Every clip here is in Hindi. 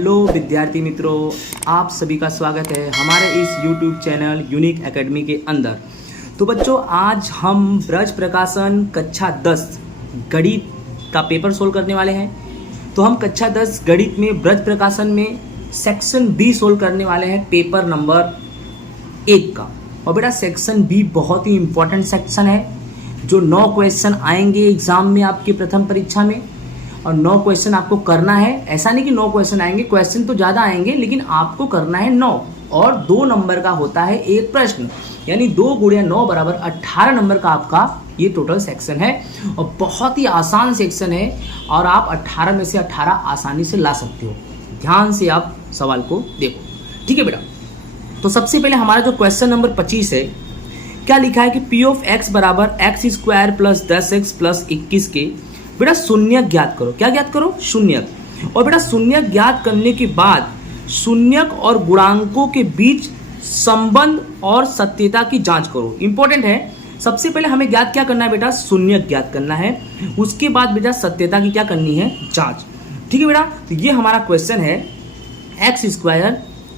हेलो विद्यार्थी मित्रों, आप सभी का स्वागत है हमारे इस YouTube चैनल यूनिक एकेडमी के अंदर। तो बच्चों, आज हम ब्रज प्रकाशन कक्षा 10 गणित का पेपर सोल्व करने वाले हैं। तो हम कक्षा 10 गणित में ब्रज प्रकाशन में सेक्शन बी सोल्व करने वाले हैं, पेपर नंबर 1 का। और बेटा सेक्शन बी बहुत ही इंपॉर्टेंट सेक्शन है, जो 9 क्वेश्चन आएंगे एग्जाम में आपकी प्रथम परीक्षा में। और 9 क्वेश्चन आपको करना है। ऐसा नहीं कि 9 क्वेश्चन आएंगे, क्वेश्चन तो ज़्यादा आएंगे, लेकिन आपको करना है 9। और 2 नंबर का होता है एक प्रश्न, यानी 2 गुणिया 9 बराबर 18 नंबर का आपका ये टोटल सेक्शन है। और बहुत ही आसान सेक्शन है, और आप 18 में से 18 आसानी से ला सकते हो। ध्यान से आप सवाल को देखो, ठीक है बेटा। तो सबसे पहले हमारा जो क्वेश्चन नंबर 25 है, क्या लिखा है कि पी ऑफ एक्स बराबर x square plus 10x plus 21 के बेटा शून्य ज्ञात करो। क्या ज्ञात करो? शून्य। और बेटा शून्य ज्ञात करने के बाद शून्यक और गुणांकों के बीच संबंध और सत्यता की जांच करो। इंपॉर्टेंट है। सबसे पहले हमें ज्ञात क्या करना है बेटा? शून्य ज्ञात करना है। उसके बाद बेटा सत्यता की क्या करनी है? जांच। ठीक है बेटा। तो ये हमारा क्वेश्चन है, x square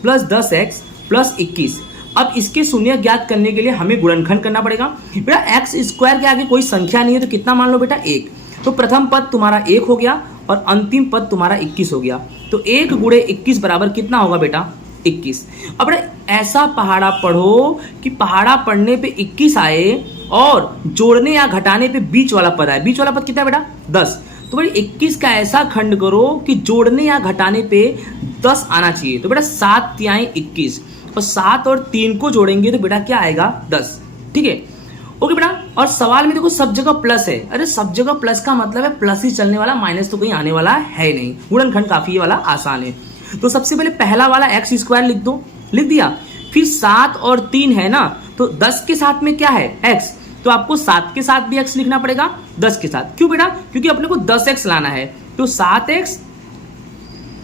plus 10x plus 21। अब इसके शून्य ज्ञात करने के लिए हमें गुणनखंड करना पड़ेगा। बेटा एक्स स्क्वायर के आगे कोई संख्या नहीं है, तो कितना मान लो बेटा? 1। तो प्रथम पद तुम्हारा 1 हो गया और अंतिम पद तुम्हारा 21 हो गया। तो 1 गुणे 21 बराबर कितना होगा बेटा? 21। अब बेटा ऐसा पहाड़ा पढ़ो कि पहाड़ा पढ़ने पे 21 आए और जोड़ने या घटाने पे बीच वाला पद आए। बीच वाला पद कितना है बेटा? 10। तो बेटा 21 का ऐसा खंड करो कि जोड़ने या घटाने पे 10 आना चाहिए। तो बेटा 7 तिहाई 21 और 7 और 3 को जोड़ेंगे तो बेटा क्या आएगा? 10। ठीक है, ओके बेटा। और सवाल में देखो सब जगह प्लस है। अरे सब जगह प्लस का मतलब है प्लस ही चलने वाला, माइनस तो कहीं आने वाला है नहीं। गुणनखंड काफी वाला आसान है। तो सबसे पहले पहला वाला एक्स स्क्वायर लिख दो। लिख दिया। फिर 7 और 3 है ना, तो 10 के साथ में क्या है? एक्स। तो आपको 7 के साथ भी एक्स लिखना पड़ेगा, 10 के साथ। क्यों बेटा? क्योंकि अपने को 10x लाना है। तो 7x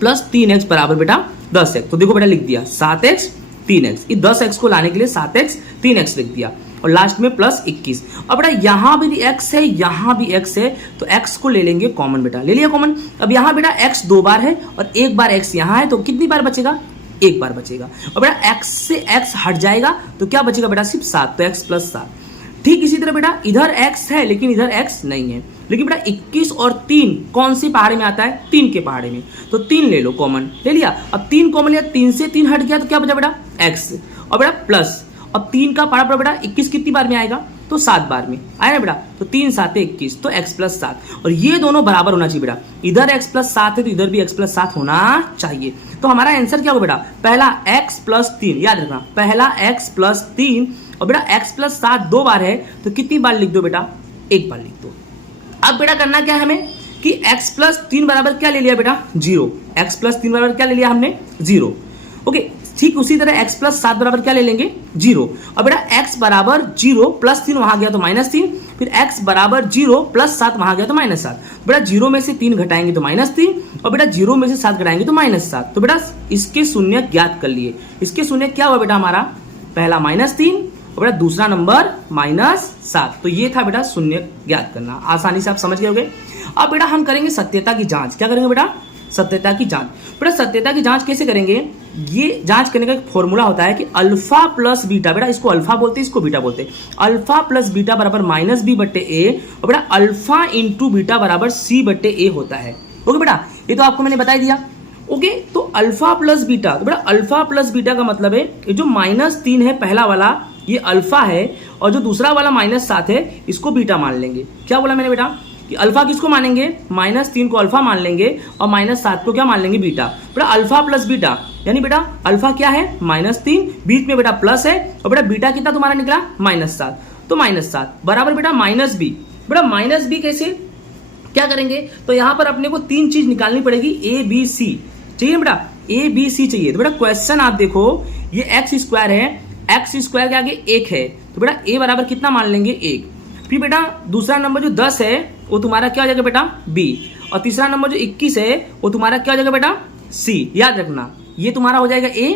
प्लस 3x बराबर बेटा 10x। तो देखो बेटा लिख दिया 7x 3x। 10x को लाने के लिए 7x 3x लिख दिया और लास्ट में प्लस 21। अब बेटा यहां भी x है, यहां भी x है, तो x को ले लेंगे कॉमन बेटा। ले लिया कॉमन। अब यहां बेटा x 2 बार है और 1 बार x यहां है, तो कितनी बार बचेगा? 1 बार बचेगा। और बेटा x से x हट जाएगा तो क्या बचेगा बेटा? सिर्फ 7। तो x प्लस 7। ठीक इसी तरह बेटा इधर x है लेकिन इधर x नहीं है। लेकिन बेटा 21 और 3 कौन सी पहाड़े में आता है? 3 के पहाड़े में। तो 3 ले लो कॉमन। ले लिया। अब 3 कॉमन लिया, 3 से 3 हट गया तो क्या बचा बेटा? x। और बेटा प्लस, अब 3 का पहाड़ा पर बेटा 21 कितनी बार में आएगा? तो 7 बार में आया ना बेटा। तो 3 7 21, तो x प्लस 7। और ये दोनों बराबर होना चाहिए बेटा। इधर x प्लस 7 है तो इधर भी x प्लस 7 होना चाहिए। तो हमारा आंसर क्या होगा बेटा? पहला x प्लस 3, याद रखना पहला x प्लस 3। और बेटा x प्लस 7 2 बार है तो कितनी बार लिख दो बेटा? 1 बार लिख दो। अब बेटा करना क्या है हमें कि x प्लस 3 बराबर क्या ले लिया बेटा? 0। x प्लस 3 बराबर क्या ले लिया हमने? 0। ओके, ठीक उसी तरह x प्लस 7 बराबर क्या ले लेंगे? 0। और बेटा x बराबर 0 प्लस 3 वहां गया तो -3। फिर x बराबर 0 प्लस 7 वहां गया तो -7। बेटा 0 में से 3 घटाएंगे तो -3 और बेटा 0 में से 7 घटाएंगे तो -7। तो बेटा इसके शून्य ज्ञात कर लिए। इसके शून्य क्या हुआ बेटा? हमारा पहला -3 और बेटा दूसरा नंबर -7। तो ये था बेटा शून्य ज्ञात करना। आसानी से आप समझ गए होंगे। अब बेटा हम करेंगे सत्यता की जांच। क्या करेंगे बेटा? सत्यता की जांच। बेटा सत्यता की जांच कैसे करेंगे? ये जांच करने का एक फॉर्मूला होता है कि अल्फा प्लस बीटा, बेटा इसको अल्फा बोलते हैं, इसको बीटा बोलते हैं। अल्फा प्लस बीटा बराबर -b बट्टे a और बेटा अल्फा इंटू बीटा बराबर c बट्टे a होता है। ओके बेटा, ये तो आपको मैंने बता ही दिया। ओके, तो अल्फा प्लस बीटा, तो बेटा अल्फा प्लस बीटा का मतलब है ये जो -3 है पहला वाला, ये अल्फा है, और जो दूसरा वाला -7 है इसको बीटा मान लेंगे। क्या बोला मैंने बेटा? कि अल्फा किसको मानेंगे? -3 को अल्फा मान लेंगे और -7 को क्या मान लेंगे? बीटा। बेटा अल्फा प्लस बीटा, यानी बेटा अल्फा क्या है? -3, बीच में बेटा प्लस है, और बेटा बीटा कितना तुम्हारा निकला? -7। तो -7 बराबर बेटा -b। बेटा -b कैसे क्या करेंगे? तो यहां पर अपने को 3 चीज निकालनी पड़ेगी। a b c चाहिए बेटा, a b c चाहिए। तो बेटा क्वेश्चन आप देखो, ये एक्स स्क्वायर है, एक्स स्क्वायर के आगे 1 है, तो बेटा a बराबर कितना मान लेंगे? 1। फिर बेटा दूसरा नंबर जो 10 है वो तुम्हारा क्या हो जाएगा बेटा? b। और तीसरा नंबर जो 21 है वो तुम्हारा क्या हो जाएगा बेटा? c। याद रखना ये तुम्हारा हो जाएगा a,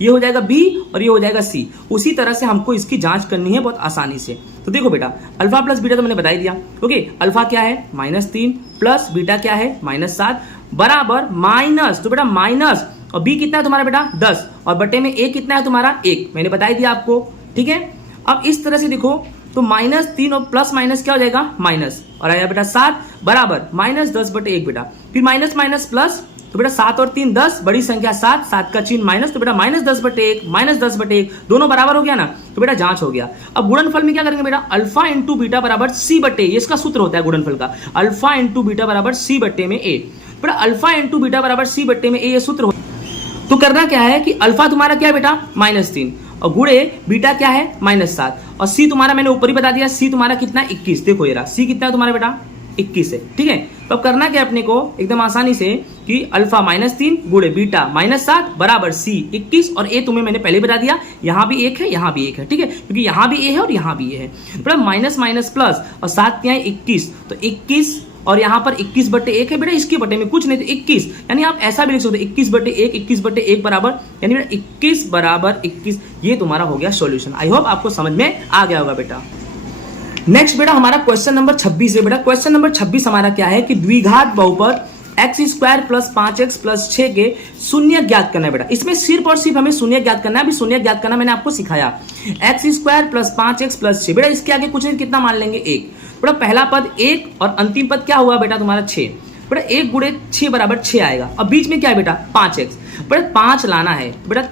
ये हो जाएगा b और ये हो जाएगा c। उसी तरह से हमको इसकी जांच करनी है बहुत आसानी से। तो देखो बेटा अल्फा प्लस बीटा तो मैंने बता ही दिया। ओके, अल्फा क्या है? -3 प्लस बीटा क्या है? -7 बराबर माइनस, तो बेटा माइनस और b कितना है तुम्हारा बेटा 10 और बटे में a कितना है तुम्हारा 1, मैंने बता दिया आपको। ठीक है, अब इस तरह से देखो तो -3 और प्लस माइनस क्या हो जाएगा माइनस, और आया बेटा 7 बराबर -10 बटे 1 बेटा, फिर माइनस माइनस प्लस, तो बेटा 7 और 3 10, बड़ी संख्या 7, 7 का चिन्ह माइनस, तो बेटा -10 बटे 1 -10 बटे 1 दोनों बराबर हो गया ना, तो बेटा जांच हो गया। अब गुणनफल में क्या करेंगे बेटा, अल्फा इंटू बीटा बराबर सी बटे, ये इसका सूत्र होता है गुणनफल का, अल्फा इंटू बीटा बराबर सी बटे में ए। बेटा अल्फा इंटू बीटा बराबर सी बटे में ए, ये सूत्र होता है। तो करना क्या है कि अल्फा तुम्हारा क्या है बेटा -3 और गुणे बीटा क्या है -7 और सी तुम्हारा मैंने ऊपर ही बता दिया, सी तुम्हारा कितना 21, देखो ये रहा सी कितना है तुम्हारा बेटा 21 है। ठीक है, तो अब करना क्या अपने को एकदम आसानी से कि अल्फा -3 गुणे बीटा -7 बराबर सी 21 और ए तुम्हें मैंने पहले बता दिया, यहां भी एक है यहां भी एक है। ठीक है, क्योंकि यहां भी ए है और यहां भी ए है, बेटा माइनस माइनस प्लस और 7 क्या है 21, तो 21 और यहाँ पर 21 बटे 1 है बेटा, इसके बटे में कुछ नहीं तो 21, यानी आप ऐसा भी लिख सकते 21 बटे 1, 21 बटे 1 बराबर, यानी बेटा 21 बराबर 21, ये तुम्हारा हो गया सॉल्यूशन। आई होप आपको समझ में आ गया होगा बेटा। नेक्स्ट बेटा हमारा क्वेश्चन नंबर 26 है बेटा। क्वेश्चन नंबर 26 हमारा क्या है कि द्विघात बहुपद x² प्लस 5x प्लस 6 के शून्य ज्ञात करना है बेटा। इसमें सिर्फ और सिर्फ हमें शून्य ज्ञात करना है, अभी शून्य ज्ञात करना मैंने आपको सिखाया। x² प्लस 5x प्लस 6, बेटा इसके आगे कुछ नहीं, कितना मान लेंगे 1, बेटा पहला पद 1 और अंतिम पद क्या हुआ बेटा तुम्हारा 6, बेटा 1 गुणे 6 बराबर 6 आएगा। अब बीच में क्या है बेटा 5x, बेटा 5 लाना है, बेटा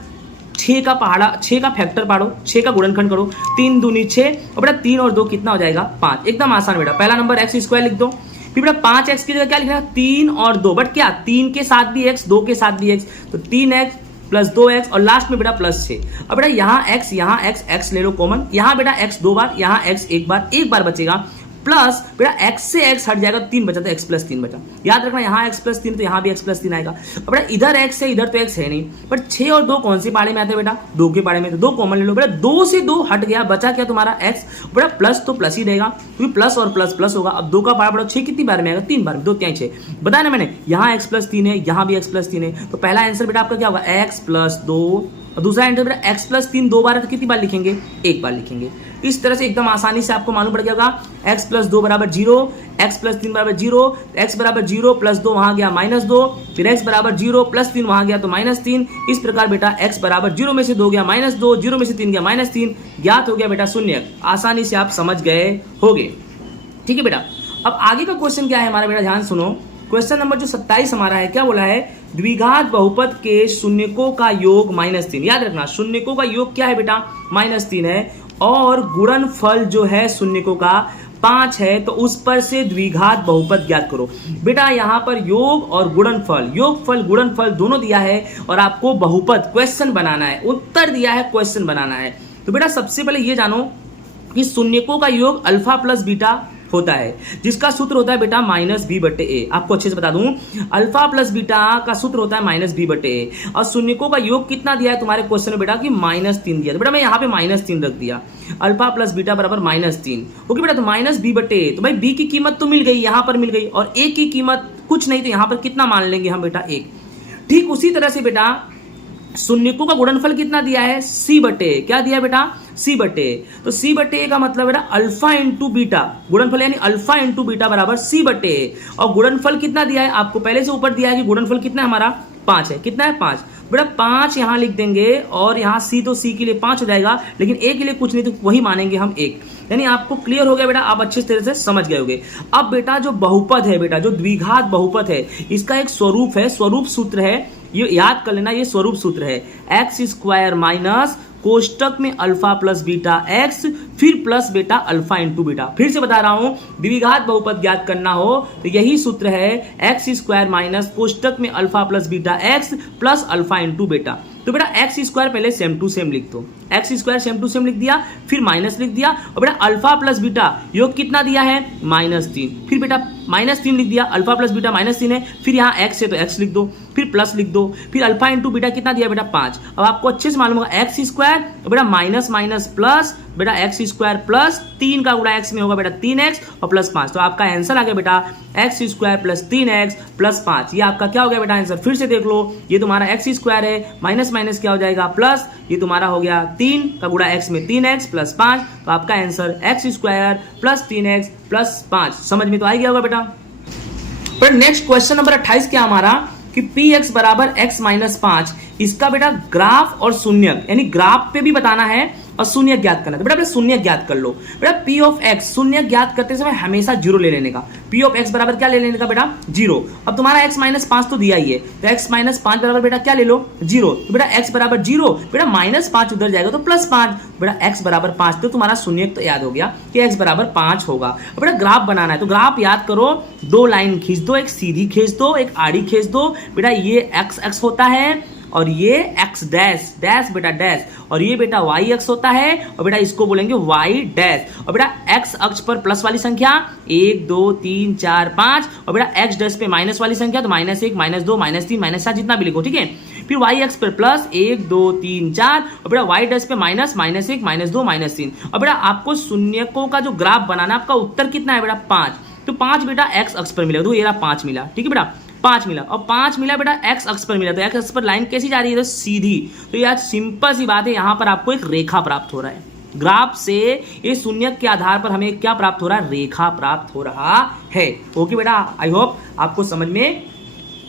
6 का पहाड़ा, 6 का फैक्टर पाड़ो, 6 का गुणनखंड करो, 3 दूनी 6 और बेटा 3 और 2 कितना हो जाएगा 5, एकदम आसान बेटा। पहला नंबर x² लिख दो, फिर बेटा 5x की जगह क्या लिखना है 3 और 2, बट क्या 3 के साथ भी x 2 के साथ भी x, तो 3x प्लस 2x और लास्ट में बेटा प्लस 6। अब बेटा यहाँ x ले लो कॉमन, यहाँ बेटा x 2 बार, यहाँ x एक बार बचेगा, प्लस बेटा x से x हट जाएगा, 3 बचा तो x प्लस 3 बचा। याद रखना यहाँ x प्लस 3 तो यहाँ भी x प्लस 3 आएगा। अब बेटा इधर x है इधर तो x है नहीं, बट 6 और 2 कौन से पाड़े में आते हैं बेटा 2 के पाड़े में, तो 2 कॉमन ले लो बेटा, 2 से 2 हट गया, बचा क्या तुम्हारा x, बेटा प्लस तो प्लस ही रहेगा क्योंकि प्लस और प्लस प्लस होगा। अब 2 का पाड़ा बड़ा 6 कितनी बार में आएगा 3 बार, 2 3 6 बताया ना मैंने, यहाँ x प्लस 3 है यहाँ भी x प्लस 3 है, तो पहला आंसर बेटा आपका क्या होगा x प्लस 2 और दूसरा आंसर बेटा x प्लस 3 2 बार है तो कितनी बार लिखेंगे 1 बार लिखेंगे। इस तरह से एकदम आसानी से आपको मालूम पड़ गया होगा x प्लस 2 बराबर 0, x प्लस 3 बराबर 0, x बराबर 0 प्लस 2 वहां गया -2, फिर x बराबर 0 प्लस 3 वहां गया तो -3। इस प्रकार बेटा x बराबर 0 में से 2 गया -2, 0 में से 3 गया -3, ज्ञात हो गया बेटा शून्य। आसानी से आप समझ गए होगे। ठीक है बेटा, अब आगे का क्वेश्चन क्या है हमारा बेटा, ध्यान सुनो। क्वेश्चन नंबर जो 27 हमारा है, क्या बोला है, द्विघात बहुपद के शून्यकों का योग -3। याद रखना शून्यकों का योग क्या है बेटा -3 है, और गुणनफल जो है शून्यकों का 5 है, तो उस पर से द्विघात बहुपद ज्ञात करो। बेटा यहाँ पर योग और गुणनफल, योगफल गुणनफल दोनों दिया है और आपको बहुपद क्वेश्चन बनाना है, उत्तर दिया है क्वेश्चन बनाना है। तो बेटा सबसे पहले ये जानो कि शून्यकों का योग अल्फा प्लस बीटा होता है, जिसका सूत्र होता है बेटा -b बटे a। आपको अच्छे से बता दूं, अल्फा प्लस बीटा का सूत्र होता है -b बटे a, और शून्यकों का योग कितना दिया है तुम्हारे क्वेश्चन में बेटा कि -3 दिया। तो बेटा मैं यहाँ पे -3 रख दिया, अल्फा प्लस बीटा बराबर -3। ओके बेटा, तो -b बटे a, तो भाई b की कीमत तो मिल गई, यहाँ पर मिल गई, और a की कीमत कुछ नहीं तो यहाँ पर कितना मान लेंगे हम बेटा 1। ठीक उसी तरह से बेटा शून्यकों का गुणनफल कितना दिया है c बटे, क्या दिया बेटा c बटे, तो c बटे का मतलब बेटा अल्फा इंटू बीटा, गुणनफल यानी अल्फा इंटू बीटा बराबर c बटे, और गुणनफल कितना दिया है आपको पहले से ऊपर दिया है कि गुणनफल कितना है हमारा 5 है, कितना है 5, बेटा 5 यहाँ लिख देंगे और यहाँ c तो c के लिए 5 हो जाएगा, लेकिन a के लिए कुछ नहीं तो वही मानेंगे हम 1। यानी आपको क्लियर हो गया बेटा, आप अच्छी तरह से समझ गए होंगे। अब बेटा जो बहुपद है बेटा, जो द्विघात बहुपद है, इसका एक स्वरूप है, स्वरूप सूत्र है, ये याद कर लेना, ये स्वरूप सूत्र है x² माइनस कोष्टक में अल्फा प्लस बीटा x फिर प्लस बेटा अल्फा इंटू बीटा। फिर से बता रहा हूं, द्विघात बहुपद ज्ञात करना हो तो यही सूत्र है x² माइनस कोष्टक में alpha plus beta x plus alpha into बेटा। तो बेटा x² पहले सेम टू सेम लिख दो, x² सेम टू सेम लिख दिया, फिर माइनस लिख दिया, और बेटा अल्फा प्लस बीटा योग कितना दिया है -3, फिर बेटा -3 लिख दिया, अल्फा प्लस बीटा -3 है, फिर यहाँ x है तो x लिख दो, फिर प्लस लिख दो, फिर अल्फा इंटू बीटा कितना दिया बेटा 5। अब आपको अच्छे से मालूम होगा x² बेटा माइनस माइनस प्लस बेटा x² प्लस 3 का गुणा x में होगा बेटा 3x और प्लस 5, तो आपका आंसर आ गया बेटा x² प्लस 3x प्लस 5। ये आपका क्या हो गया बेटा आंसर, फिर से देख लो, ये तुम्हारा x² है, माइनस माइनस क्या हो जाएगा प्लस, ये तुम्हारा हो गया 3 का गुणा x में 3x प्लस 5, तो आपका answer x² plus 3x plus 5। समझ में तो आ गया होगा बेटा। पर नेक्स्ट क्वेश्चन नंबर 28 क्या हमारा कि पी एक्स बराबर एक्स माइनस 5, इसका बेटा ग्राफ और शून्यक यानी ग्राफ पे भी बताना है और शून्य ज्ञात करना है। तो बेटा शून्य ज्ञात कर लो। बेटा पी ऑफ एक्स शून्य ज्ञात करते समय हमेशा जीरो ले लेने का। पी ऑफ एक्स बराबर क्या ले लेने का बेटा? जीरो। अब तुम्हारा एक्स माइनस 5 तो दिया ही है, तो एक्स माइनस 5 बराबर बेटा क्या ले लो? जीरो। तो बेटा एक्स बराबर जीरो, बेटा माइनस 5 उधर जाएगा तो प्लस 5, बेटा एक्स बराबर 5। तो तुम्हारा शून्य तो याद हो गया कि एक्स बराबर 5 होगा। बेटा ग्राफ बनाना है तो ग्राफ याद करो, 2 लाइन खींच दो, एक सीधी खींच दो, एक आड़ी खींच दो। बेटा ये एक्स एक्स होता है और ये एक्स डैश डैश बेटा डैश, और ये बेटा वाई एक्स होता है और बेटा इसको बोलेंगे वाई डैश। और बेटा एक्स अक्ष पर प्लस वाली संख्या 1 2 3 4 5, और बेटा एक्स डैश पे माइनस वाली संख्या तो -1 -2 -3 -7 जितना भी लिखो, ठीक है। फिर वाई एक्स पर प्लस 1 2 3 4, और बेटा वाई डैश पे -1 -2 -3। और बेटा आपको शून्यकों का जो ग्राफ बनाना, आपका उत्तर कितना है बेटा? 5। तो 5 बेटा एक्स अक्ष पर मिलेगा, तो ये रहा 5 मिला, ठीक है बेटा 5 मिला। और 5 मिला बेटा एक्स अक्ष पर मिला, तो एक्स अक्ष पर लाइन कैसी जा रही है? तो सीधी। तो यार सिंपल सी बात है, यहां पर आपको एक रेखा प्राप्त हो रहा है। ग्राफ से ये शून्यक के आधार पर हमें क्या प्राप्त हो रहा है? रेखा प्राप्त हो रहा है। ओके बेटा, आई होप आपको समझ में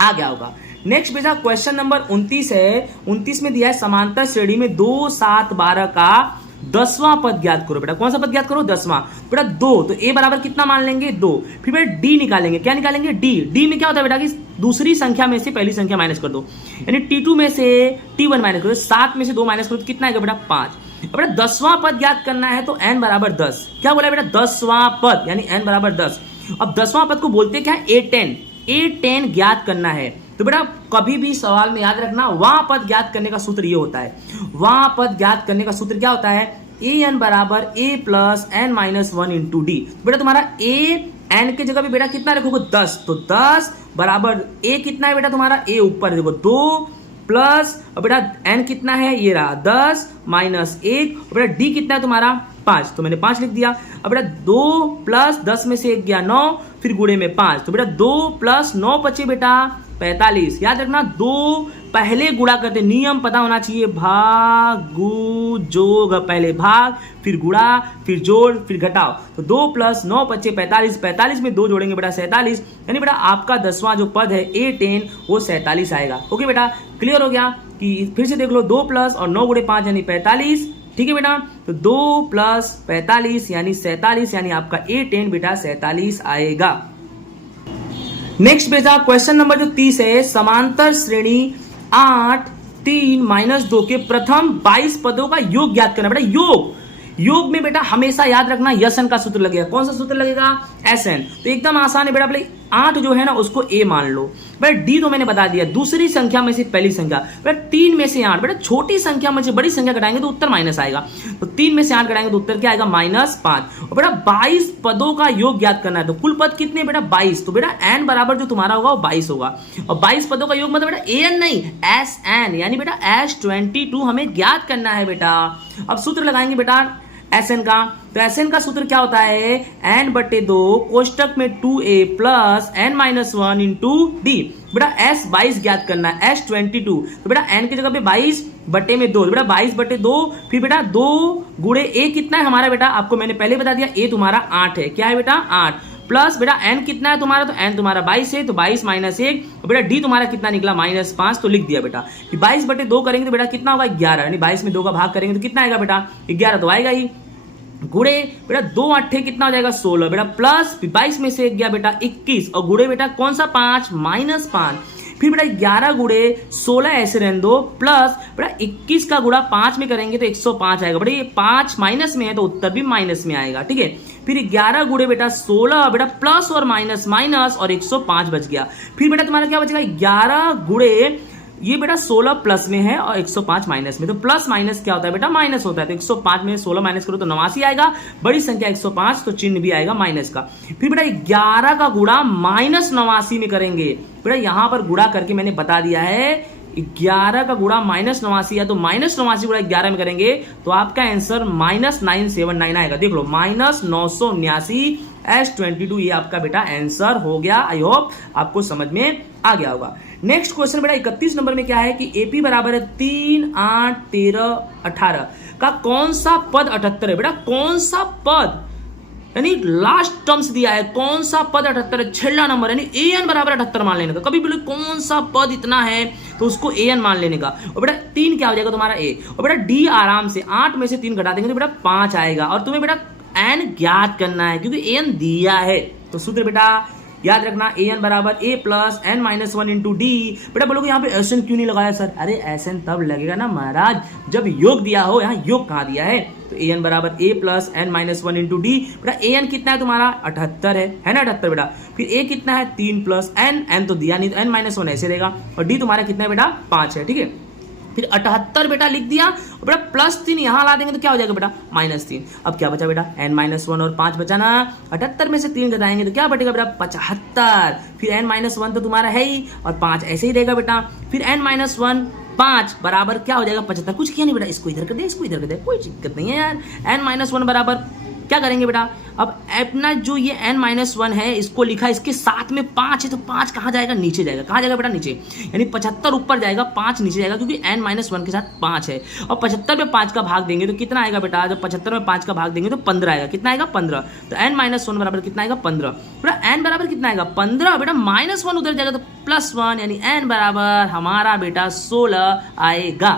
आ गया होगा। नेक्स्ट बेटा क्वेश्चन नंबर 29 है। 29 में दिया है समांतर श्रेणी में 2 7 12 का 10वां पद ज्ञात करो। बेटा कौन सा पद ज्ञात करो? 10वां। बेटा 2, तो ए बराबर कितना मान लेंगे? 2। फिर बेटा डी निकालेंगे। क्या निकालेंगे? डी। डी में क्या होता है बेटा कि दूसरी संख्या में से पहली संख्या माइनस कर दो, यानी T2 में से T1 माइनस करो, 7 में से 2 माइनस करो तो कितना आएगा बेटा? 5। बेटा 10वां पद ज्ञात करना है तो n बराबर 10। क्या बोला बेटा? 10वां पद यानी n बराबर 10। अब 10वां पद को बोलते क्या है? A10। A10 ज्ञात करना है। तो बेटा कभी भी सवाल में याद रखना, वहां पद ज्ञात करने का सूत्र ये होता है। वहां पद ज्ञात करने का सूत्र क्या होता है? an बराबर a plus n minus 1 into D. बेटा तुम्हारा a n के जगह पे बेटा कितना रखोगे? 10। तो 10 बराबर a कितना है बेटा तुम्हारा? a ऊपर देखो 2 प्लस, और बेटा n कितना है? ये रहा 10 माइनस 1, बेटा d कितना है तुम्हारा? 5। तो मैंने 5 लिख दिया। अब बेटा 2 प्लस 10 में से 1 गया 9, फिर गुणे में 5, तो बेटा 2 प्लस 9 बचे बेटा 45। याद रखना 2 पहले गुणा करते, नियम पता होना चाहिए, भाग गु जोग, पहले भाग फिर गुणा फिर जोड़ फिर घटाओ। तो 2 प्लस 9 बचे 45, 45 में 2 जोड़ेंगे बेटा 47, यानी बेटा आपका 10वां जो पद है A10 वो 47 आएगा। ओके बेटा क्लियर हो गया कि फिर से देख लो, 2 प्लस और 9 गुणे 5 यानी 45, ठीक है बेटा। तो 2 प्लस 45 यानी 47, यानी आपका A10 बेटा 47 आएगा। नेक्स्ट बेटा क्वेश्चन नंबर जो 30 है, समांतर श्रेणी 8 3 माइनस 2 के प्रथम 22 पदों का योग ज्ञात करना। बेटा योग में बेटा हमेशा याद रखना SN का सूत्र लगेगा। कौन सा सूत्र लगेगा? SN। तो एकदम आसान है बेटा, पहले 8 जो है ना उसको A मान लो। बेटा D तो मैंने बता दिया, दूसरी संख्या में से पहली संख्या। बेटा 3 में से 8, बेटा छोटी संख्या में से बड़ी संख्या घटाएंगे तो उत्तर माइनस आएगा। तो 3 में से 8 घटाएंगे तो उत्तर क्या आएगा? -5। और बेटा 22 पदों का योग ज्ञात करना है। तो कुल पद कितने बेटा? 22। तो बेटा n बराबर जो तुम्हारा होगा वो 22 होगा। और 22 पदों का योग मतलब बेटा AN नहीं SN, यानी बेटा S22 हमें ज्ञात करना है बेटा। अब सूत्र लगाएंगे बेटा SN का। तो SN का सूत्र क्या होता है? n/2 कोष्टक में 2a plus n minus 1 into D. बेटा S 22 ज्ञात करना है, S22। तो बेटा n की जगह पे 22 बटे में 2, बेटा 22/2, फिर बेटा 2 गुणे a कितना है हमारा बेटा? आपको मैंने पहले बता दिया, a तुम्हारा 8 है। क्या है बेटा? 8 प्लस बेटा n कितना है तुम्हारा? तो n तुम्हारा 22 है, तो 22 माइनस 1, और बेटा d तुम्हारा कितना निकला? -5। तो लिख दिया बेटा। 22/2 करेंगे तो बेटा कितना होगा? 11, यानी 22 में 2 का भाग करेंगे तो कितना आएगा बेटा? 11 तो आएगा ही। गुणे बेटा 2 8 कितना हो जाएगा? 16, बेटा प्लस 22 में से 1 गया बेटा 21, और गुणे बेटा कौन सा? 5 -5। फिर बेटा 11 गुणे 16 ऐसे रहने दो, प्लस बेटा 21 का गुणा 5 में करेंगे तो 105 आएगा। बेटा ये 5 माइनस में है तो उत्तर भी माइनस में आएगा, ठीक है। फिर 11 गुणे बेटा 16, बेटा प्लस और माइनस माइनस, और 105 बच गया। फिर बेटा तुम्हारा क्या बचेगा? 11 गुणे ये बेटा 16 प्लस में है और 105 माइनस में। तो प्लस माइनस क्या होता है बेटा? माइनस होता है। तो 105 में 16 माइनस करो तो 89 आएगा। बड़ी संख्या 105, तो चिन्ह भी आएगा माइनस का। फिर बेटा 11 का गुणा -89 में करेंगे। बेटा यहां पर गुणा करके मैंने बता दिया है, 11 का गुणा -89 है, तो -89 गुणा 11 में करेंगे तो आपका आंसर -979 आएगा। देख लो -979 S22, ये आपका बेटा आंसर हो गया। आई होप आपको समझ में आ गया होगा। नेक्स्ट क्वेश्चन बेटा 31 नंबर में क्या है कि AP बराबर है 3 8 13 18 का कौन सा पद 78 है? बेटा कौन सा पद यानी लास्ट टर्म्स दिया है, कौन सा पद 78 है, छेला नंबर, यानी an बराबर 78 मान लेने का। कभी बोले कौन सा पद इतना है तो उसको an मान लेने का। और बेटा 3 क्या हो जाएगा तुम्हारा a, और बेटा d आराम से 8 में से 3 घटा देंगे तो बेटा 5 आएगा। और तुम्हें बेटा n ज्ञात करना है क्योंकि n दिया है। तो सूत्र बेटा याद रखना, an बराबर a plus n minus 1 into D. बेटा बोलोगे यहाँ पे एसएन क्यों नहीं लगाया सर? अरे एसएन तब लगेगा ना महाराज जब योग दिया हो। यहाँ योग कहाँ दिया है? तो an बराबर a plus n minus 1 into D. बेटा an कितना है तुम्हारा? 78 है ना 78 बेटा। फिर a कितना है? 3 प्लस n तो दिया नहीं तो n माइनस 1 ऐसे रहेगा। और d तुम्हारा कितना है बेटा? 5 है, ठीक है। फिर 78 बेटा लिख दिया, और बेटा प्लस 3 यहाँ ला देंगे तो क्या हो जाएगा बेटा? -3। अब क्या बचा बेटा? n माइनस 1 और 5 बचा ना। 78 में से 3 घटाएंगे तो क्या बचेगा बेटा? 75। फिर n माइनस 1 तो तुम्हारा है ही, और 5 ऐसे ही रहेगा बेटा। फिर n माइनस 1 5 बराबर क्या हो जाएगा? 75। कुछ किया नहीं बेटा, इसको इधर कर दे, इसको इधर कर दे, कोई दिक्कत नहीं है यार। n माइनस 1 बराबर क्या करेंगे बेटा? अब अपना जो ये n माइनस 1 है इसको लिखा, इसके साथ में 5 है तो 5 कहाँ जाएगा? नीचे जाएगा। कहाँ जाएगा बेटा? नीचे। यानी 75 ऊपर जाएगा, 5 नीचे जाएगा क्योंकि n माइनस 1 के साथ 5 है। और 75 में 5 का भाग देंगे तो कितना आएगा बेटा? जब 75 में 5 का भाग देंगे तो 15 आएगा। कितना आएगा? 15। तो n माइनस 1 बराबर कितना आएगा? 15। बेटा n बराबर कितना आएगा? 15। बेटा -1 उधर जाएगा तो +1, यानी n बराबर हमारा बेटा 16 आएगा।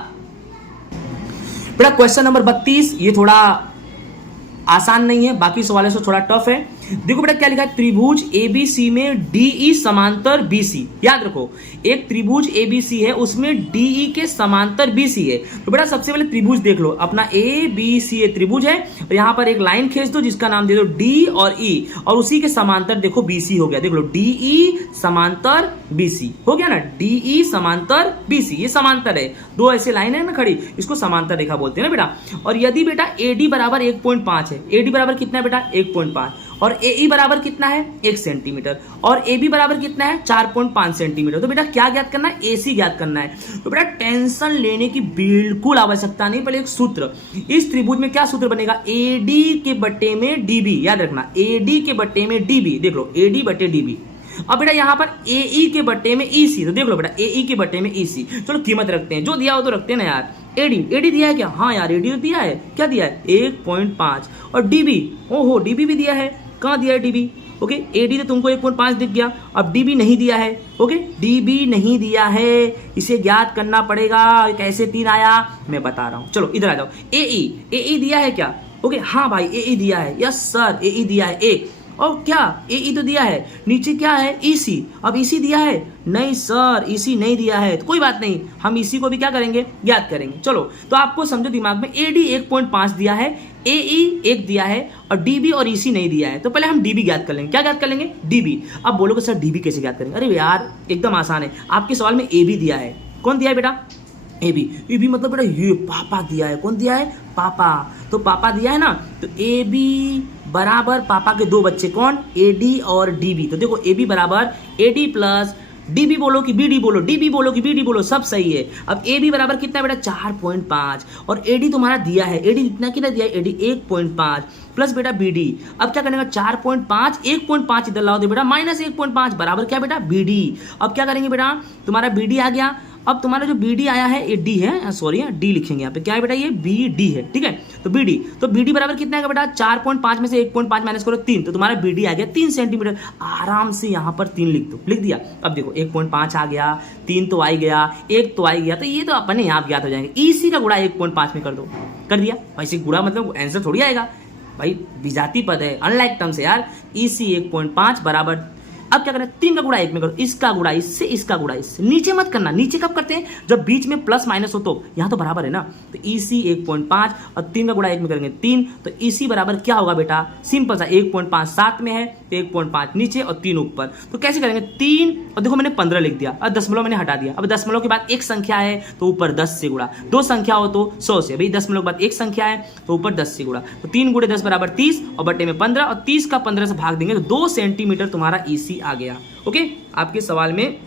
बेटा क्वेश्चन नंबर 32 ये थोड़ा आसान नहीं है, बाकी सवालों से थोड़ा टफ है। देखो बेटा क्या लिखा है, त्रिभुज एबीसी में डीई समांतर बीसी। याद रखो एक त्रिभुज एबीसी है उसमें डीई के समांतर बीसी है। तो बेटा सबसे पहले त्रिभुज देख लो, अपना ए बी सी ए त्रिभुज है, और यहां पर एक लाइन खींच दो जिसका नाम दे दो डी और ई, और उसी के समांतर देखो बीसी हो गया। देख लो डीई समांतर बीसी हो गया ना, डीई समांतर बीसी, ये समांतर है, दो ऐसे लाइन है ना खड़ी, इसको समांतर रेखा बोलते हैं ना बेटा। और यदि बेटा एडी बराबर 1.5 है, एडी बराबर कितना है बेटा 1.5, और एई बराबर कितना है 1 सेंटीमीटर, और एबी बराबर कितना है 4.5 सेंटीमीटर। तो बेटा क्या ज्ञात करना है, एसी ज्ञात करना है। तो बेटा टेंशन लेने की बिल्कुल आवश्यकता नहीं, पहले एक सूत्र, इस त्रिभुज में क्या सूत्र बनेगा, एडी के बट्टे में डीबी, याद रखना एडी के बट्टे में डीबी, देख लो एडी बट्टे डीबी। अब बेटा यहाँ पर एई के बट्टे में ईसी, तो देख लो बेटा एई के बट्टे में ईसी। चलो कीमत रखते हैं, जो दिया हो तो रखते हैं ना यार। एडी दिया है क्या, हाँ यार एडी तो दिया है, क्या दिया है 1.5, और डीबी, ओहो डीबी भी दिया है, कहाँ दिया है डीबी, ओके एडी तो तुमको 1.5 दिख गया, अब डीबी नहीं दिया है, ओके डीबी नहीं दिया है, इसे ज्ञात करना पड़ेगा। कैसे 3 आया मैं बता रहा हूँ, चलो इधर आ जाओ। एई दिया है क्या, ओके हाँ भाई एई दिया है, यस सर एई दिया है 1, और क्या एई तो दिया है, नीचे क्या है ईसी, अब ईसी दिया है, नहीं सर ईसी नहीं दिया है, तो कोई बात नहीं हम ईसी को भी क्या करेंगे ज्ञात करेंगे। चलो तो आपको समझो दिमाग में, एडी 1.5 दिया है, एई 1 दिया है, और डीबी और ईसी नहीं दिया है, तो पहले हम डीबी ज्ञात कर लेंगे। क्या ज्ञात कर लेंगे, डीबी। अब बोलोगे सर डीबी कैसे ज्ञात करेंगे, अरे यार एकदम आसान है, आपके सवाल में एबी दिया है, कौन दिया है बेटा एबी मतलब बेटा ये पापा दिया है, कौन दिया है पापा, तो पापा दिया है ना, तो एबी बराबर पापा के 2 बच्चे कौन, एडी और डीबी। तो देखो एबी बराबर एडी प्लस डीबी बोलो कि बीडी बोलो, डीबी बोलो कि बीडी बोलो, सब सही है। अब एबी बराबर कितना है बेटा 4.5, और एडी तुम्हारा दिया है, एडी कितना दिया है, एडी 1.5 प्लस बेटा बीडी। अब क्या करने का 4.5 1.5 इधर लाओ दे बेटा, -1.5 बराबर क्या बेटा बीडी। अब क्या करेंगे बेटा, तुम्हारा बीडी आ गया। अब तुम्हारा जो बीडी आया है ये डी है, सॉरी डी लिखेंगे यहाँ पे, क्या है बेटा ये बी डी है, ठीक है। तो बीडी बराबर कितना है बेटा 4.5 में से 1.5 माइनस करो 3, तो तुम्हारा बीडी आ गया 3 सेंटीमीटर। आराम से यहाँ पर 3 लिख दो, लिख दिया। अब देखो 1.5 आ गया, 3 तो आ ही गया, 1 तो आ ही गया, तो ये तो अपने यहाँ ज्ञात हो जाएंगे। ईसी का गुणा 1.5 में कर दो, कर दिया। वैसे गुणा मतलब आंसर थोड़ी आएगा भाई, विजाती पद है, अनलाइक टर्म से यार। ईसी 1.5 बराबर, अब क्या करें 3 का गुणा 1 में करो, इसका गुणा इससे, इसका गुणा इससे। नीचे मत करना, नीचे कब करते हैं जब बीच में प्लस माइनस हो, तो यहाँ तो बराबर है ना। तो ईसी 1.5 और 3 का गुणा 1 में करेंगे 3, तो ईसी बराबर क्या होगा बेटा, सिंपल सा 1.5 साथ में है तो 1.5 नीचे और 3 ऊपर। तो कैसे करेंगे 3, और देखो मैंने 15 लिख दिया और दशमलव मैंने हटा दिया। अब दशमलव के बाद एक संख्या है तो ऊपर 10 से गुणा, 2 संख्या हो तो 100 से, भाई दशमलव के बाद एक संख्या है तो ऊपर 10 से गुणा, तो 3 × 10 बराबर 30, और बट्टे में 15, और 30 का 15 से भाग देंगे तो 2 सेंटीमीटर तुम्हारा ईसी आ गया। ओके आपके सवाल में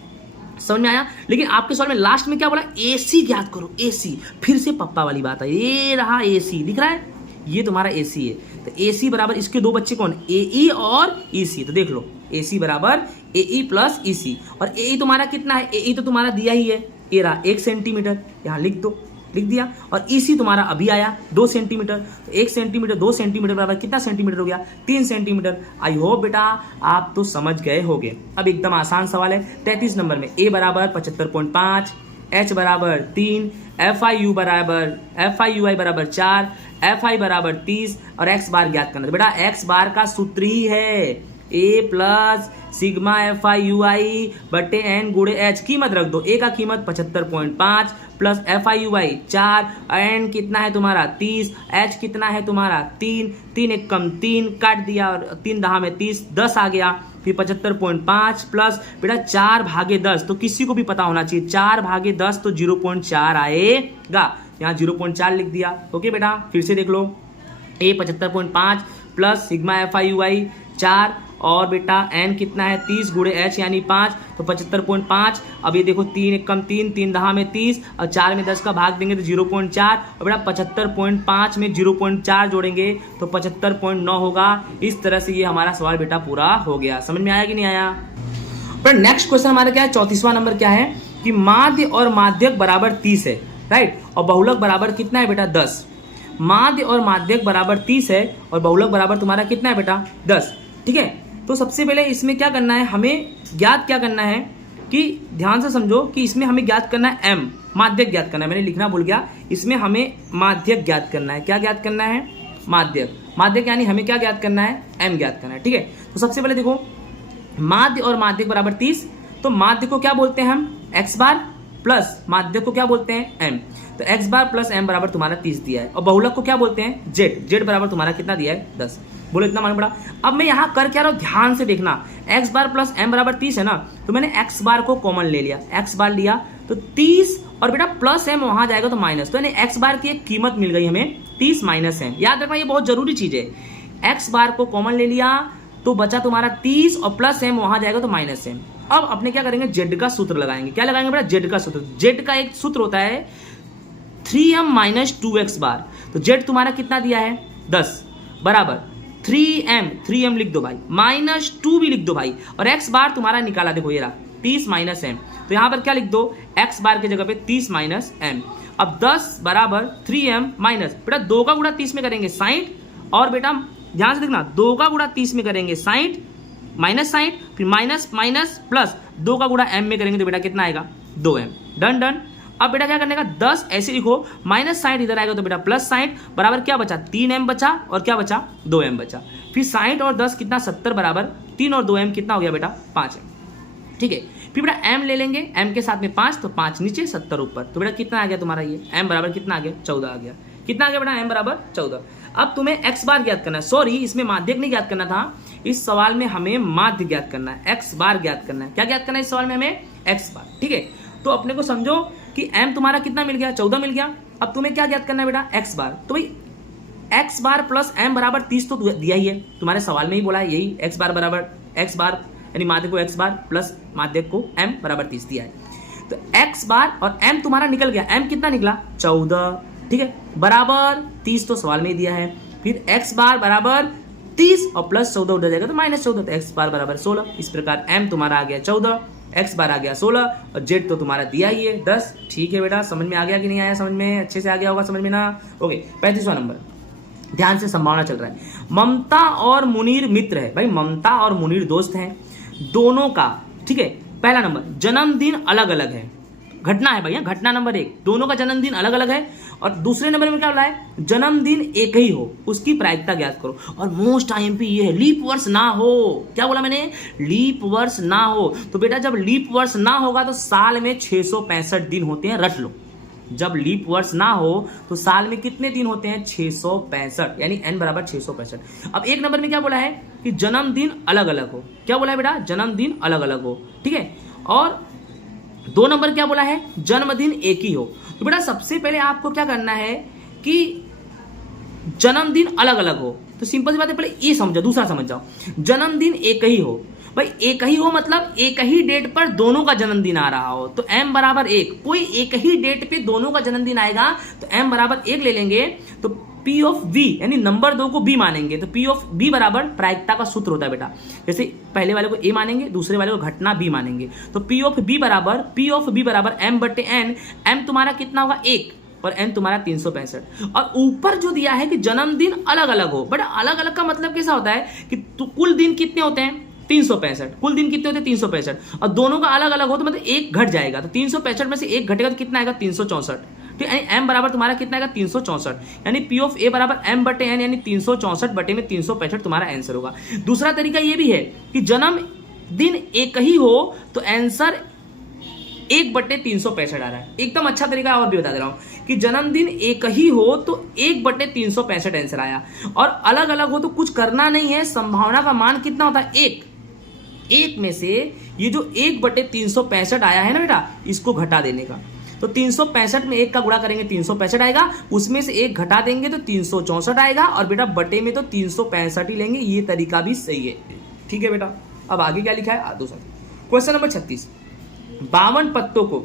समझ में आया। लेकिन आपके सवाल में लास्ट में क्या बोला, एसी ज्ञात करो, एसी। फिर से पप्पा वाली बात है, ये रहा एसी, दिख रहा है ये तुम्हारा एसी है। तो एसी बराबर इसके 2 बच्चे कौन, एई और ईसी। तो देख लो एसी बराबर एई प्लस ईसी, और एई तुम्हारा कितना है, एई तो तुम्हारा दिया ही है, ये रहा 1 सेंटीमीटर, यहाँ लिख दो। लिख दिया। और EC तुम्हारा अभी आया 2 सेंटीमीटर, तो 1 सेंटीमीटर 2 सेंटीमीटर बराबर कितना सेंटीमीटर हो गया, 3 सेंटीमीटर। आई होप बेटा आप तो समझ गए होंगे। अब एकदम आसान सवाल है 33 नंबर में, A बराबर 75.5, H बराबर 3, FIUI बराबर 4, FI बराबर 30 और X बार ज्ञात करना। बेटा X बार का सूत्र ही है A प्लस सिग्मा FIUI बटे N गुणे H। कीमत रख दो, A का कीमत 75.5 प्लस FIUI 4, N कितना है तुम्हारा 30, H कितना है तुम्हारा 3, 3 एक कम 3 काट दिया और 3 दहा में 30, 10 आ गया। फिर 75.5 प्लस बेटा 4/10, तो किसी को भी पता होना चाहिए 4/10 तो 0.4 आएगा। यहाँ 0.4 लिख दिया। ओके बेटा फिर से देख लो, A 75.5 प्लस सिग्मा FIUI 4 और बेटा N कितना है 30 गुणे H यानी 5, तो 75.5। अब ये देखो 3 एक कम 3, 3 दहा में 30 और 4 में 10 का भाग देंगे तो 0.4 और बेटा 75.5 में 0.4 जोड़ेंगे तो 75.9 होगा। इस तरह से ये हमारा सवाल बेटा पूरा हो गया। समझ में आया कि नहीं आया? पर नेक्स्ट क्वेश्चन हमारा क्या है, 34वां नंबर क्या है कि माध्य और माध्यक बराबर 30 है, राइट, और बहुलक बराबर कितना है बेटा 10। माध्य और माध्यक बराबर 30 है और बहुलक बराबर तुम्हारा कितना है बेटा 10, ठीक है। तो सबसे पहले इसमें क्या करना है, हमें ज्ञात क्या करना है कि ध्यान से समझो कि इसमें हमें ज्ञात करना है M, माध्यक ज्ञात करना है। मैंने लिखना भूल गया, इसमें हमें माध्यक ज्ञात करना है। क्या ज्ञात करना है? माध्यक। माध्यक यानी हमें क्या ज्ञात करना है? M ज्ञात करना है, ठीक है। तो सबसे पहले देखो माध्य और माध्यक बराबर 30, तो माध्य को क्या बोलते हैं हम x बार प्लस माध्यक को क्या बोलते हैं M। तो x बार प्लस M बराबर तुम्हारा 30 दिया है। और बहुलक को क्या बोलते हैं? Z बराबर तुम्हारा कितना दिया है 10। बोलो इतना मालूम पड़ा। अब मैं यहाँ कर क्या रहा हूँ, ध्यान से देखना, x बार प्लस M बराबर 30 है ना, तो मैंने x बार को कॉमन ले लिया, x बार लिया तो 30 और बेटा प्लस M वहां जाएगा तो माइनस, तो यानी x बार की एक कीमत मिल गई हमें 30 माइनस M। याद रखना ये बहुत जरूरी चीज है। x बार को कॉमन ले लिया तो बचा तुम्हारा 30 और प्लस M वहां जाएगा तो माइनस M। अब अपने क्या करेंगे, Z का सूत्र लगाएंगे। क्या लगाएंगे बेटा? Z का सूत्र। Z का एक सूत्र होता है 3M माइनस 2x बार। तो Z तुम्हारा कितना दिया है 10 बराबर 3M लिख दो भाई, माइनस 2 भी लिख दो भाई, और x बार तुम्हारा निकाला देखो ये रहा 30 माइनस M। तो यहां पर क्या लिख दो, x बार की जगह पे 30 माइनस M। अब 10 बराबर 3M माइनस बेटा 2 का गुणा 30 में करेंगे 60, और बेटा ध्यान से देखना 2 का गुणा 30 में करेंगे 60 माइनस 60, फिर माइनस माइनस प्लस 2 का गुणा M में करेंगे तो बेटा कितना आएगा 2M। डन। अब बेटा क्या करने का, 10 ऐसे लिखो, माइनस 60 इधर आएगा तो बेटा प्लस 60 बराबर क्या बचा 3M बचा, और क्या बचा 2M बचा। फिर 60 और 10 कितना 70 बराबर 3 और 2M कितना हो गया बेटा 5M, ठीक है। फिर बेटा M ले लेंगे, M के साथ में 5, तो 5 नीचे 70 ऊपर, तो बेटा कितना आ गया तुम्हारा ये M बराबर कितना आ गया 14 आ गया। कितना आ गया बेटा M बराबर 14। अब तुम्हें x बार ज्ञात करना है, सॉरी इसमें माध्यक नहीं ज्ञात करना था, इस सवाल में हमें माध्य ज्ञात करना है, x बार ज्ञात करना है। क्या ज्ञात करना है इस सवाल में हमें? x बार, ठीक है। तो अपने को समझो कि m तुम्हारा कितना मिल गया 14 मिल गया। अब तुम्हें क्या ज्ञात करना है बेटा x बार, तो भाई x बार प्लस m बराबर 30 तो दिया ही है, तुम्हारे सवाल में ही बोला है यही, x बार बराबर x बार यानी माध्यक को x बार प्लस माध्यक को m बराबर 30 दिया है। तो x बार और m तुम्हारा निकल गया, m कितना निकला 14, ठीक है, बराबर 30 तो सवाल में ही दिया है। फिर x बार बराबर 30 और प्लस 14 उधर जाएगा तो माइनस 14, तो x बार बराबर 16। इस प्रकार m तुम्हारा आ गया 14, x बार आ गया 16 और z तो तुम्हारा दिया ही है 10। ठीक है बेटा, समझ में आ गया कि नहीं आया? समझ में अच्छे से आ गया होगा समझ में ना? ओके 35वां नंबर, ध्यान से संभावना चल रहा है। ममता और मुनीर मित्र है। भाई ममता और मुनीर दोस्त हैं, दोनों का, ठीक है, पहला नंबर जन्मदिन अलग अलग है, घटना है भैया, घटना नंबर 1, दोनों का जन्मदिन अलग अलग है। और दूसरे नंबर में क्या बोला है, जन्मदिन एक ही हो, उसकी प्रायिकता ज्ञात करो। और मोस्ट आईएमपी ये है, लीप वर्ष ना हो। क्या बोला मैंने? लीप वर्ष ना हो। तो बेटा जब लीप वर्ष ना होगा तो साल में 665 दिन होते हैं, रट लो। जब लीप वर्ष ना हो तो साल में कितने दिन होते हैं? 665, यानी n बराबर 665। अब एक नंबर में क्या बोला है कि जन्मदिन अलग अलग हो। क्या बोला है बेटा? जन्मदिन अलग अलग हो, ठीक है। और 2 नंबर क्या बोला है? जन्मदिन एक ही हो। तो बेटा सबसे पहले आपको क्या करना है कि जन्मदिन अलग अलग हो, तो सिंपल सी बात है, पहले ये समझो, दूसरा समझ जाओ। जन्मदिन एक ही हो, भाई एक ही हो मतलब एक ही डेट पर दोनों का जन्मदिन आ रहा हो, तो m बराबर 1। कोई एक ही डेट पे दोनों का जन्मदिन आएगा तो m बराबर 1 ले लेंगे, तो P ऑफ V यानी नंबर 2 को B मानेंगे, तो P ऑफ B बराबर प्रायिकता का सूत्र होता है बेटा। जैसे पहले वाले को A मानेंगे, दूसरे वाले को घटना B मानेंगे, तो P ऑफ B बराबर m/n। m तुम्हारा कितना होगा 1, और n तुम्हारा 365, और ऊपर जो दिया है कि जन्मदिन अलग अलग हो। बट अलग अलग का मतलब कैसा होता है कि कुल दिन कितने होते हैं 365, कुल दिन कितने होते हैं 365, और दोनों का अलग अलग हो तो मतलब एक घट जाएगा, तो 365 में से एक घटेगा तो कितना आएगा 364। तो यानी m बराबर तुम्हारा कितना आएगा 364, यानी P ऑफ A बराबर m बटे n, यानी 364 बटे में 365 तुम्हारा आंसर होगा। दूसरा तरीका ये भी है कि जन्म दिन एक ही हो तो आंसर 1/365 आ रहा है। एकदम अच्छा तरीका और भी बता दे रहा हूं कि जन्मदिन एक ही हो तो 1/365 आंसर आया, और अलग अलग हो तो कुछ करना नहीं है, संभावना का मान कितना होता है 1 में से ये जो 1/365 आया है ना बेटा, इसको घटा देने का। तो 365 में 1 का गुणा करेंगे 365 आएगा, उसमें से 1 घटा देंगे तो 364 आएगा, और बेटा बटे में तो 365 ही लेंगे। ये तरीका भी सही है, ठीक है बेटा। अब आगे क्या लिखा है दूसरा क्वेश्चन नंबर 36, 52 पत्तों को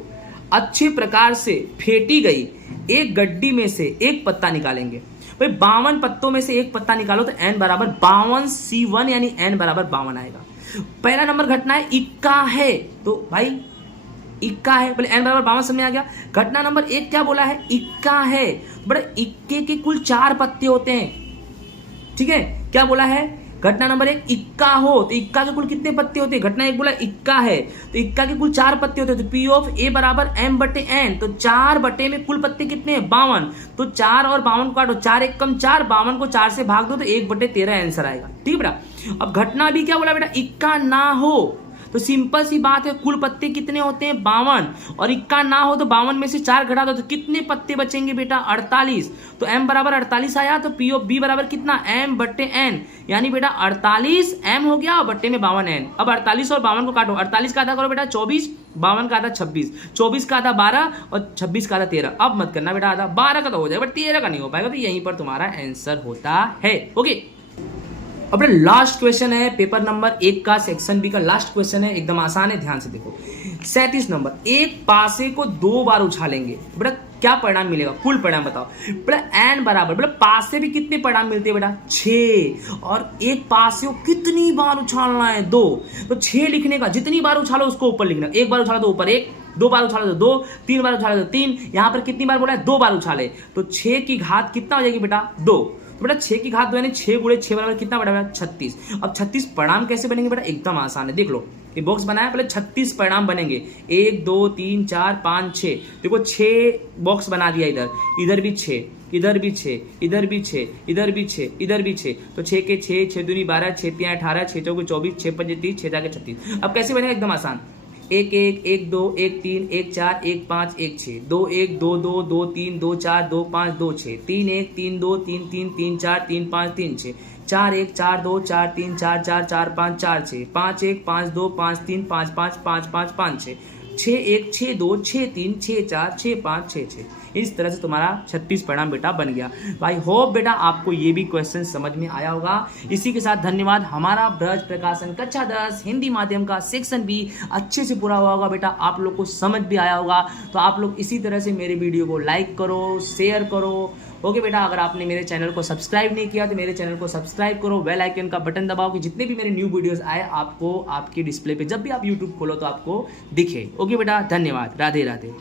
अच्छे प्रकार से फेंटी गई एक गड्डी में से एक पत्ता निकालेंगे। भाई 52 पत्तों में से एक पत्ता निकालो तो n बराबर 52 C1, यानी n बराबर 52 आएगा। पहला नंबर घटना है इक्का है, तो भाई इक्का है, पहले n बराबर 52 समझ आ गया। घटना नंबर 1 क्या बोला है, इक्का है। बड़े इक्के के कुल 4 पत्ते होते हैं, ठीक है। क्या बोला है, घटना नंबर 1 इक्का हो तो इक्का के कुल कितने पत्ते होते हैं, घटना 1 बोला इक्का है तो इक्का के कुल 4 पत्ते होते हैं, तो P ऑफ A बराबर m बटे n, तो 4 बटे में कुल पत्ते कितने हैं 52, तो 4 और 52 को काटो, 4 1 कम 4, 52 को 4 से भाग दो तो 1/13 आंसर आएगा, ठीक है बेटा। अब घटना भी क्या बोला बेटा, इक्का ना हो, तो सिंपल सी बात है, कुल पत्ते कितने होते हैं 52, और इक्का ना हो तो 52 में से 4 घटा दो तो कितने पत्ते बचेंगे बेटा 48, तो m बराबर 48 आया, तो P ऑफ B बराबर कितना m बट्टे n, यानी बेटा 48 m हो गया और बट्टे में 52 n। अब 48 और 52 को काटो, 48 का आधा करो बेटा 24, 52 का आधा 26, 24 का आधा 12 और 26 का आधा 13। अब मत करना बेटा आधा, 12 का तो हो जाएगा बट 13 का नहीं हो पाएगा, तो यहीं पर तुम्हारा आंसर होता है। ओके, अब लास्ट क्वेश्चन है पेपर नंबर 1 का, सेक्शन बी का लास्ट क्वेश्चन है, एकदम आसान है, ध्यान से देखो। 37 नंबर, एक पासे को 2 बार उछालेंगे, बेटा क्या परिणाम मिलेगा, कुल परिणाम बताओ। बेटा n बराबर, बेटा पासे भी कितने परिणाम मिलते हैं बेटा 6, और एक पासे को कितनी बार उछालना है 2, तो 6 लिखने का, जितनी बार उछालो उसको ऊपर लिखना, 1 बार उछालो तो ऊपर 1, 2 बार उछालो तो 2, 3 बार उछालो तो 3, यहां पर कितनी बार बोला है 2 बार उछाले, तो 6 की घात कितना हो जाएगी बेटा 2, तो बेटा 6 की घात 2 यानी 6 गुणे 6 बराबर कितना बड़ा बेटा 36। अब 36 परिणाम कैसे बनेंगे बेटा, एकदम आसान है, देख लो ये बॉक्स बनाया, पहले 36 परिणाम बनेंगे, 1 2 3 4 5 6, देखो 6 बॉक्स बना दिया, इधर भी 6, इधर भी 6, इधर भी 6, इधर भी 6, इधर भी 6, तो 6 के 6, 6 दूनी 12, 6 3 18, 6 चौके 24, 6 5 30, 6 जाके 36। अब कैसे बनेगा, एकदम आसान, 1 1 1 2 1 3 1 4 1 5 1 6, 2 1 2 2 2 3 2 4 2 5 2 6, 3 1 3 2 3 3 3 4 3 5 3 6, 4 1 4 2 4 3 4 4 4 5 4 6, 5 1 5 2 5 3 5 5 5 5 5 6, 6 1 6 2 6 3 6 4 6 5 6 6। इस तरह से तुम्हारा 36 परिणाम बेटा बन गया। भाई होप बेटा आपको ये भी क्वेश्चन समझ में आया होगा। इसी के साथ धन्यवाद। हमारा ब्रज प्रकाशन कक्षा 10 हिंदी माध्यम का सेक्शन भी अच्छे से पूरा हुआ होगा बेटा, आप लोग को समझ भी आया होगा। तो आप लोग इसी तरह से मेरे वीडियो को लाइक करो, शेयर करो। ओके बेटा, अगर आपने मेरे चैनल को सब्सक्राइब नहीं किया तो मेरे चैनल को सब्सक्राइब करो, बेल आइकन का बटन दबाओ कि जितने भी मेरे न्यू वीडियोस आए आपको आपके डिस्प्ले पे जब भी आप यूट्यूब खोलो तो आपको दिखे। ओके बेटा, धन्यवाद। राधे राधे।